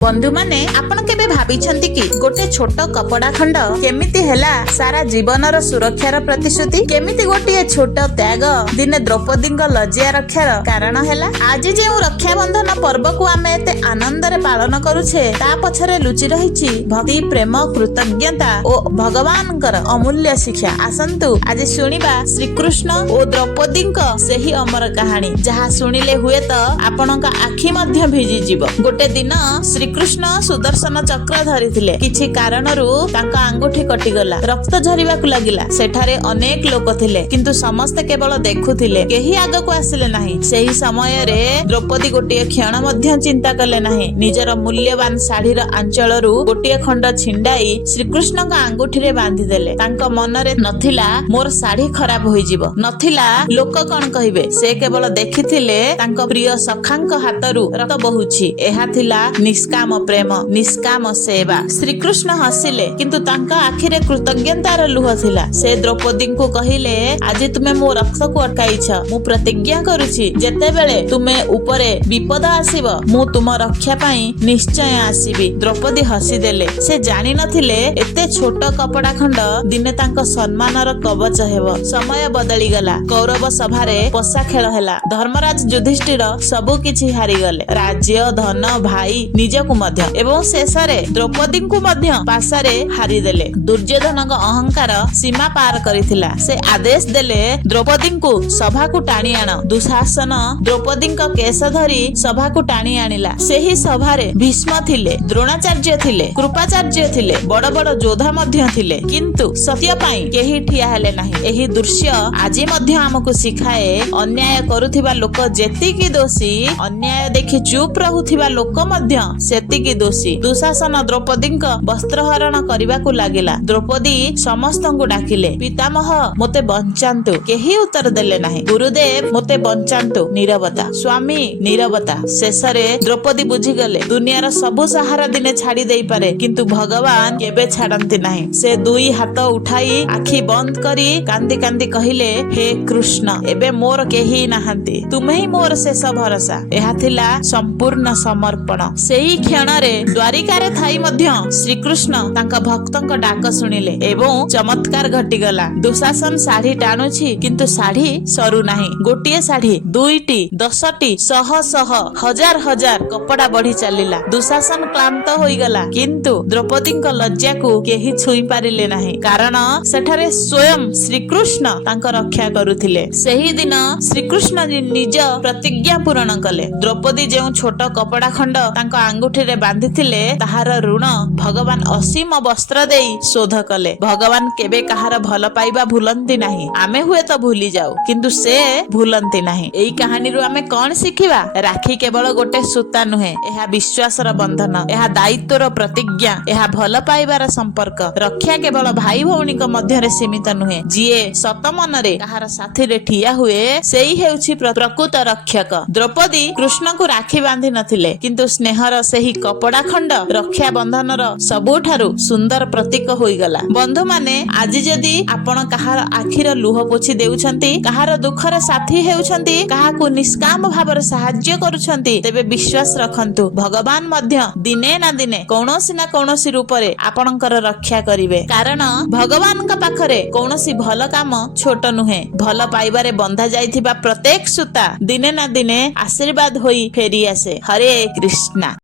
बंधु माने आपण केबे भाबिछंती कि गोटे छोट कपड़ा खंड केमिति हेला सारा जीवनर सुरक्षार प्रतिश्रुति केमिति गोटे छोट त्याग दिने द्रौपदीଙ୍କ लज्जा रक्षार कारण हेला। आज जे रक्षा बंधन पर्व को आमे एते आनंद रे पालन करूछे ता पछरे लुचि रहिछि भक्ति प्रेम कृतज्ञता ओ भगवानकर अमूल्य शिक्षा। आसंतु आज सुनिबा श्रीकृष्ण ओ द्रौपदीଙ୍କ सेही अमर कहानी जहा सुनिले हुए त आपणका आखि मध्य भिजि जीव। गोटे दिन श्रीकृष्ण सुदर्शन चक्र धरिथिले किछि कारणरू तांका आंगुठी कटिगला रक्त झरिबाकु लागिला। सेठारे अनेक लोक थिले किंतु समस्त केवल देखुथिले केही आगकु आसिले नाही। सेही समय रे द्रौपदी गोटे क्षण मध्य चिंता कले नाही। निजर मूल्यवान साड़ीर आंचलरू गोटे खंड छिंडाई श्रीकृष्णଙ୍କ आंगुठी रे बांधी देले। तांका मनरे नथिला मोर साड़ी खराब होई जिवो, नथिला लोक कोन कहिबे। से केवल देखिथिले तांका प्रिय सखांक हातरू रक्त बहुछि। एहा थिला निष्काम प्रेम निष्काम सेवा। श्रीकृष्ण हसिले किंतु तांका आखिरे कृतज्ञतार लुह थिला। से द्रौपदी को कहिले आज तुमे मो रक्त को अटकाइछ मु प्रतिज्ञा करूछि जेतेबेले तुमे उपरे विपद आसीबो मु तुम रक्षा पई निश्चय आसीबी। द्रौपदी हसी देले। से जानि नथिले एते छोट कपड़ा खंड दिने तांका सम्मानर कवच हेबो। समय बदली गला। कौरव सभारे पसा खेल हेला। धर्मराज युधिष्ठिर सबु किछि हारि गले, राज्य धन भाई निजकु मध्य एवं शेषरे द्रौपदी को मध्य पासारे हारि देले। दुर्योधनक अहंकार सीमा पार करिथिला। से आदेश देले द्रौपदी को सभा को टाणी आण। दुशासन द्रौपदी केश धरी सभा को टाणी आनिला। सेही सभारे भीष्म थिले, द्रोणाचार्य थिले, कृपाचार्य थिले, बड़ बड़ योद्धा मध्य थिले किंतु सत्य पाई केही ठिया हेले नाही। एही दृश्य आज मध्य हमकु सिखाए अन्याय करुथिबा लोक जेतिकी दोषी अन्याय देखि चुप रहुथिबा लोक मध्य सेतिकी दोषी। दुशासन द्रौपदीଙ୍କ वस्त्र हरण करबाकू लागिला। द्रौपदी समस्तଙ୍କୁ डाकिले पितामह मोते बंचांतु। केही उत्तर देले नाही। गुरुदेव मोते बंचांतु। नीरवता स्वामी नीरवता। शेषरे द्रौपदी बुझी गले दुनियार सबु सहारा दिने छाड़ी देई पारे किंतु भगवान केबे छाड़ंती नाही। से दुई हाथ उठाई आखि बंद करी कांदी कांदी कहिले हे कृष्ण एबे मोर केही नाहंती, तुमे ही मोर शेष भरोसा। एहा थिला संपूर्ण समर्पण। सेही क्षणरे द्वारिकारे थाई मध्य श्रीकृष्ण तांका भक्तଙ୍କ डाक सुनिले एवं चमत्कार घटिगला। दुशासन साड़ी टाणुछि किंतु साड़ी सरू नाही। गोटिए साड़ी दुईटी दशटी शह शह हजार हजार कपड़ा बढ़ी चलिला। दुशासन क्लांत होई गला किंतु द्रौपदीଙ୍କ लज्जा को केही छुई पारिले नाही कारण सेठारे स्वयं श्रीकृष्ण तांका रक्षा करुथिले। सेही दिन श्रीकृष्ण निज प्रतिज्ञा पूरण कले। द्रौपदी जेउ छोट कपड़ा खंड तांका आंगुठी रे बांधिथिले ताहार ऋण भगवान असीम वस्त्र देई शोध कले। भगवान केबे कहार भल पाइबा भूलंती नाही। आमे हुए तो भूली जाऊ किंतु से भूलंती नाही। एई कहानी रु आमे कोन सिखिबा? राखी केवल गोटे सूता नुहे, एहा विश्वासर बंधन, एहा दायित्वर प्रतिज्ञा, एहा भल पाइबार संपर्क। रक्षा केवल भाई भौणी मध्य सीमित नुहे। जीए सत मनरे कहार साथी रे ठिया हुए सेई हेउछि प्रकृत रक्षक। द्रौपदी कृष्ण को राखी बांधी नथिले किंतु स्नेहर सेही कपड़ा खंड रक्षा बंधनर सबुठारु सुंदर प्रतीक होई गला। बंधु माने आज जदि आपण कहार आखिर लुह पोछि देउछंती, कहार दुखर साथी हेउछंती, काहाकू निष्काम भाବରେ साहाय्य करूछंती तेबे विश्वास रखंतु भगवान मध्य दिने ना दिने कौनसी ना कौनसी रूपरे आपणकर रक्षा करिवे। कारण भगवानଙ୍କ पाखरे कौनसी भल काम छोट नुहे। भल पाइबारे बंधा जाइथिबा प्रत्येक सूता दिने ना दिने आशीर्वाद होई फेरी आसे। हरे कृष्णा।